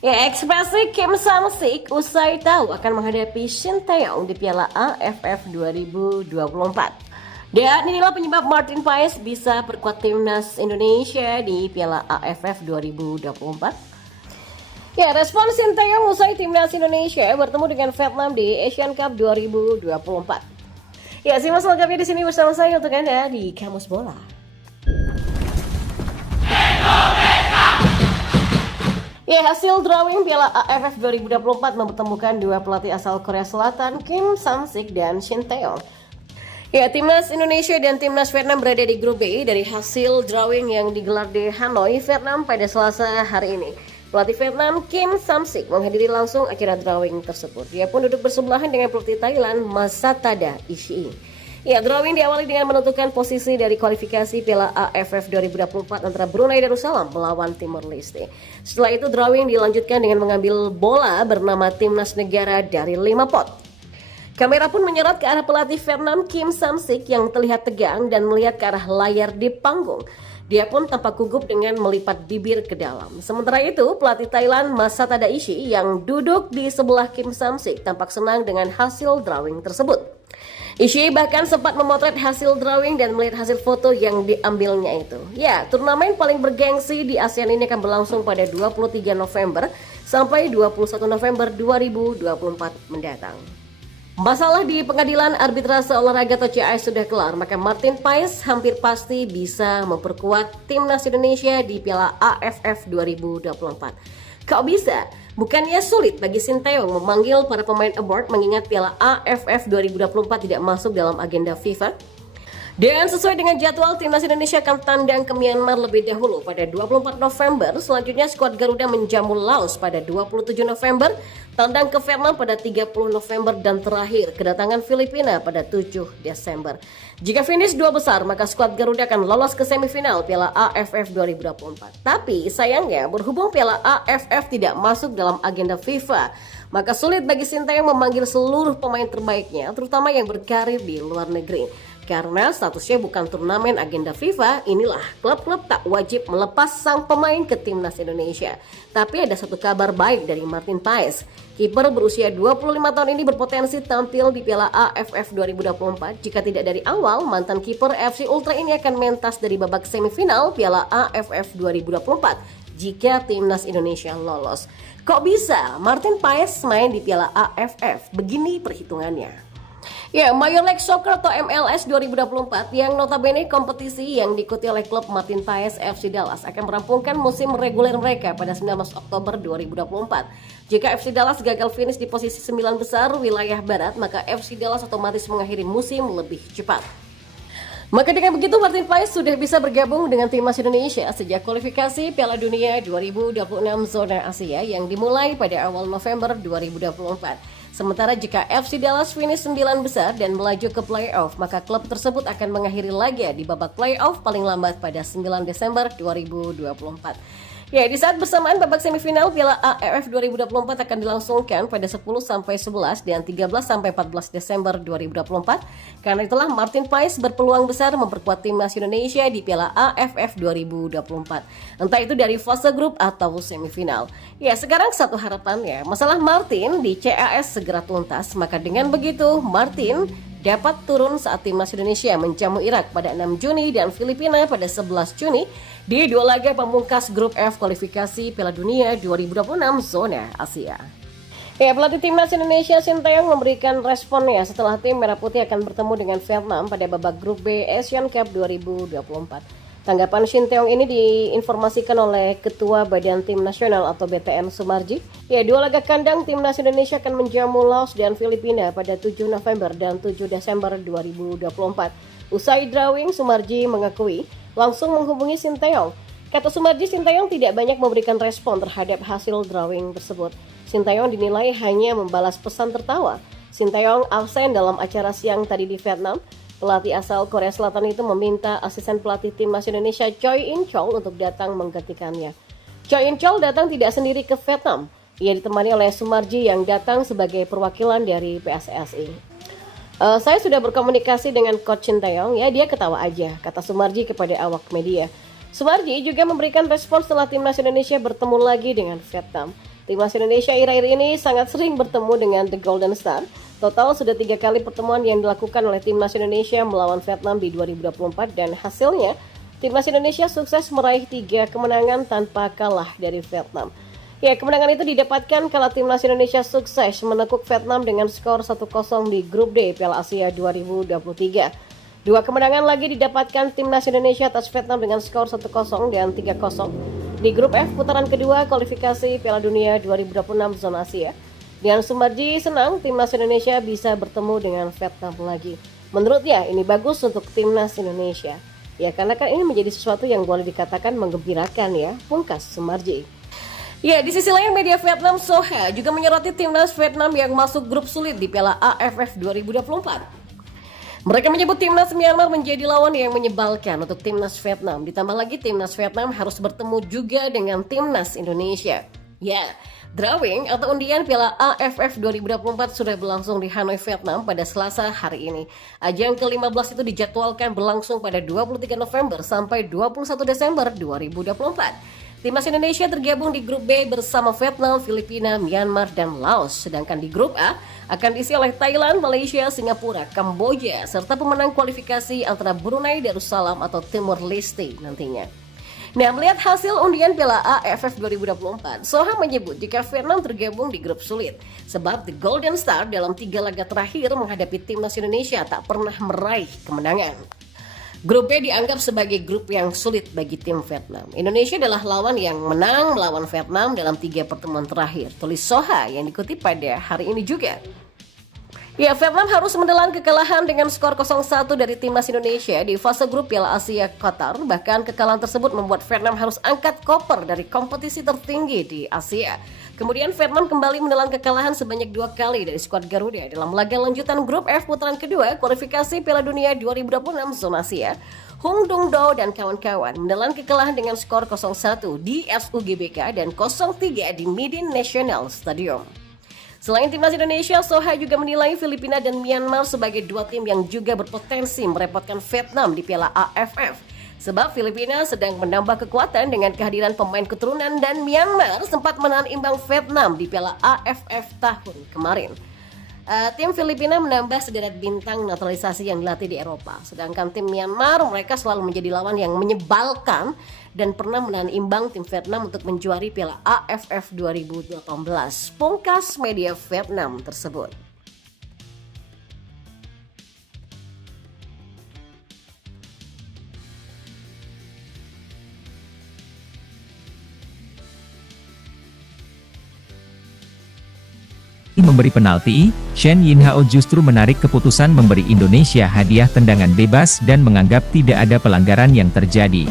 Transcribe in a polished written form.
Ya, ekspresi Kim Sang-sik usai tahu akan menghadapi Shin Tae-yong di Piala AFF 2024. Dan inilah penyebab Martin Paes bisa perkuat timnas Indonesia di Piala AFF 2024. Ya, respon Shin Tae-yong usai timnas Indonesia bertemu dengan Vietnam di Asian Cup 2024. Ya, simak selengkapnya di sini bersama saya untuk Anda di Kamus Bola. Ya, hasil drawing Piala AFF 2024 mempertemukan dua pelatih asal Korea Selatan, Kim Sang-sik dan Shin Tae-yong. Ya, timnas Indonesia dan timnas Vietnam berada di grup B dari hasil drawing yang digelar di Hanoi, Vietnam pada Selasa hari ini. Pelatih Vietnam Kim Sang-sik menghadiri langsung acara drawing tersebut. Dia pun duduk bersebelahan dengan pelatih Thailand Masathada Ishii. Ya, drawing diawali dengan menentukan posisi dari kualifikasi Piala AFF 2024 antara Brunei Darussalam melawan Timor Leste. Setelah itu drawing dilanjutkan dengan mengambil bola bernama timnas negara dari 5 pot. Kamera pun menyorot ke arah pelatih Vietnam Kim Sang-sik yang terlihat tegang dan melihat ke arah layar di panggung. Dia pun tampak gugup dengan melipat bibir ke dalam. Sementara itu, pelatih Thailand Masathada Ishii yang duduk di sebelah Kim Sang-sik tampak senang dengan hasil drawing tersebut. Ishii bahkan sempat memotret hasil drawing dan melihat hasil foto yang diambilnya itu. Ya, turnamen paling bergengsi di ASEAN ini akan berlangsung pada 23 November sampai 21 November 2024 mendatang. Masalah di pengadilan arbitrase olahraga atau CAS sudah kelar, maka Martin Paes hampir pasti bisa memperkuat timnas Indonesia di Piala AFF 2024. Kok bisa? Bukannya sulit bagi Shin Tae-yong memanggil para pemain abroad mengingat Piala AFF 2024 tidak masuk dalam agenda FIFA? Dan sesuai dengan jadwal, timnas Indonesia akan tandang ke Myanmar lebih dahulu pada 24 November. Selanjutnya skuad Garuda menjamu Laos pada 27 November, tandang ke Vietnam pada 30 November, dan terakhir kedatangan Filipina pada 7 Desember. Jika finish dua besar, maka skuad Garuda akan lolos ke semifinal Piala AFF 2024. Tapi sayangnya, berhubung Piala AFF tidak masuk dalam agenda FIFA, maka sulit bagi Shin Tae-yong memanggil seluruh pemain terbaiknya, terutama yang berkarir di luar negeri. Karena statusnya bukan turnamen agenda FIFA, inilah klub-klub tak wajib melepas sang pemain ke timnas Indonesia. Tapi ada satu kabar baik dari Martin Paes. Kiper berusia 25 tahun ini berpotensi tampil di Piala AFF 2024. Jika tidak dari awal, mantan kiper FC Ultra ini akan mentas dari babak semifinal Piala AFF 2024 jika timnas Indonesia lolos. Kok bisa Martin Paes main di Piala AFF? Begini perhitungannya. Ya, Major League Soccer atau MLS 2024 yang notabene kompetisi yang diikuti oleh klub Martin Paes FC Dallas akan merampungkan musim reguler mereka pada 19 Oktober 2024. Jika FC Dallas gagal finish di posisi 9 besar wilayah barat, maka FC Dallas otomatis mengakhiri musim lebih cepat. Maka dengan begitu Martin Paes sudah bisa bergabung dengan timnas Indonesia sejak kualifikasi Piala Dunia 2026 zona Asia yang dimulai pada awal November 2024. Sementara jika FC Dallas finish 9 besar dan melaju ke playoff, maka klub tersebut akan mengakhiri laga di babak playoff paling lambat pada 9 Desember 2024. Ya, di saat bersamaan babak semifinal Piala AFF 2024 akan dilangsungkan pada 10 sampai 11 dan 13 sampai 14 Desember 2024. Karena itulah Martin Paes berpeluang besar memperkuat timnas Indonesia di Piala AFF 2024. Entah itu dari fase grup atau semifinal. Ya, sekarang satu harapannya, masalah Martin di CAS segera tuntas. Maka dengan begitu Martin dapat turun saat timnas Indonesia menjamu Irak pada 6 Juni dan Filipina pada 11 Juni di dua laga pemungkas grup F kualifikasi Piala Dunia 2026 zona Asia. Ya, pelatih timnas Indonesia Shin Tae-yong memberikan responnya setelah tim Merah Putih akan bertemu dengan Vietnam pada babak grup B Asian Cup 2024. Tanggapan Shin Tae-yong ini diinformasikan oleh Ketua Badan Tim Nasional atau BTN Sumarji. Ya, dua laga kandang timnas Indonesia akan menjamu Laos dan Filipina pada 7 November dan 7 Desember 2024. Usai drawing, Sumarji mengakui langsung menghubungi Shin Tae-yong. Kata Sumarji, Shin Tae-yong tidak banyak memberikan respon terhadap hasil drawing tersebut. Shin Tae-yong dinilai hanya membalas pesan tertawa. Shin Tae-yong absen dalam acara siang tadi di Vietnam. Pelatih asal Korea Selatan itu meminta asisten pelatih timnas Indonesia Choi In-chol untuk datang menggantikannya. Choi In-chol datang tidak sendiri ke Vietnam. Ia ditemani oleh Sumarji yang datang sebagai perwakilan dari PSSI. Saya sudah berkomunikasi dengan Coach Shin Tae-yong, ya dia ketawa aja, kata Sumarji kepada awak media. Sumarji juga memberikan respon setelah timnas Indonesia bertemu lagi dengan Vietnam. Timnas Indonesia akhir-akhir ini sangat sering bertemu dengan The Golden Star. Total sudah 3 kali pertemuan yang dilakukan oleh Timnas Indonesia melawan Vietnam di 2024 dan hasilnya Timnas Indonesia sukses meraih 3 kemenangan tanpa kalah dari Vietnam. Ya, kemenangan itu didapatkan kala Timnas Indonesia sukses menekuk Vietnam dengan skor 1-0 di Grup D Piala Asia 2023. 2 kemenangan lagi didapatkan Timnas Indonesia atas Vietnam dengan skor 1-0 dan 3-0. Di grup F putaran kedua kualifikasi Piala Dunia 2026 zona Asia. Dan Sumarji senang Timnas Indonesia bisa bertemu dengan Vietnam lagi. Menurutnya ini bagus untuk Timnas Indonesia. Ya karena kan ini menjadi sesuatu yang boleh dikatakan menggembirakan ya, pungkas Sumarji. Ya, di sisi lain media Vietnam Soha juga menyoroti Timnas Vietnam yang masuk grup sulit di Piala AFF 2024. Mereka menyebut Timnas Myanmar menjadi lawan yang menyebalkan untuk Timnas Vietnam. Ditambah lagi Timnas Vietnam harus bertemu juga dengan Timnas Indonesia. Ya, drawing atau undian Piala AFF 2024 sudah berlangsung di Hanoi, Vietnam pada Selasa hari ini. Ajang ke-15 itu dijadwalkan berlangsung pada 23 November sampai 21 Desember 2024. Timnas Indonesia tergabung di grup B bersama Vietnam, Filipina, Myanmar, dan Laos. Sedangkan di grup A akan diisi oleh Thailand, Malaysia, Singapura, Kamboja, serta pemenang kualifikasi antara Brunei Darussalam atau Timur Leste nantinya. Nah, melihat hasil undian Piala AFF 2024, Soha menyebut jika Vietnam tergabung di grup sulit. Sebab The Golden Star dalam 3 laga terakhir menghadapi Timnas Indonesia tak pernah meraih kemenangan. Grup B dianggap sebagai grup yang sulit bagi tim Vietnam. Indonesia adalah lawan yang menang melawan Vietnam dalam 3 pertemuan terakhir, tulis Soha yang dikutip pada hari ini juga. Ya, Vietnam harus menelan kekalahan dengan skor 0-1 dari Timnas Indonesia di fase grup Piala Asia Qatar. Bahkan kekalahan tersebut membuat Vietnam harus angkat koper dari kompetisi tertinggi di Asia. Kemudian Vietnam kembali menelan kekalahan sebanyak 2 kali dari skuad Garuda dalam laga lanjutan grup F putaran kedua kualifikasi Piala Dunia 2026 zona Asia. Hung Dong Do dan kawan-kawan menelan kekalahan dengan skor 0-1 di SUGBK dan 0-3 di Midin National Stadium. Selain Timnas Indonesia, Soha juga menilai Filipina dan Myanmar sebagai 2 tim yang juga berpotensi merepotkan Vietnam di Piala AFF. Sebab Filipina sedang menambah kekuatan dengan kehadiran pemain keturunan dan Myanmar sempat menahan imbang Vietnam di Piala AFF tahun kemarin. Tim Filipina menambah sederet bintang naturalisasi yang dilatih di Eropa. Sedangkan tim Myanmar mereka selalu menjadi lawan yang menyebalkan dan pernah menahan imbang tim Vietnam untuk menjuari Piala AFF 2018. Pungkas media Vietnam tersebut. Memberi penalti, Shen Yinhao justru menarik keputusan memberi Indonesia hadiah tendangan bebas dan menganggap tidak ada pelanggaran yang terjadi.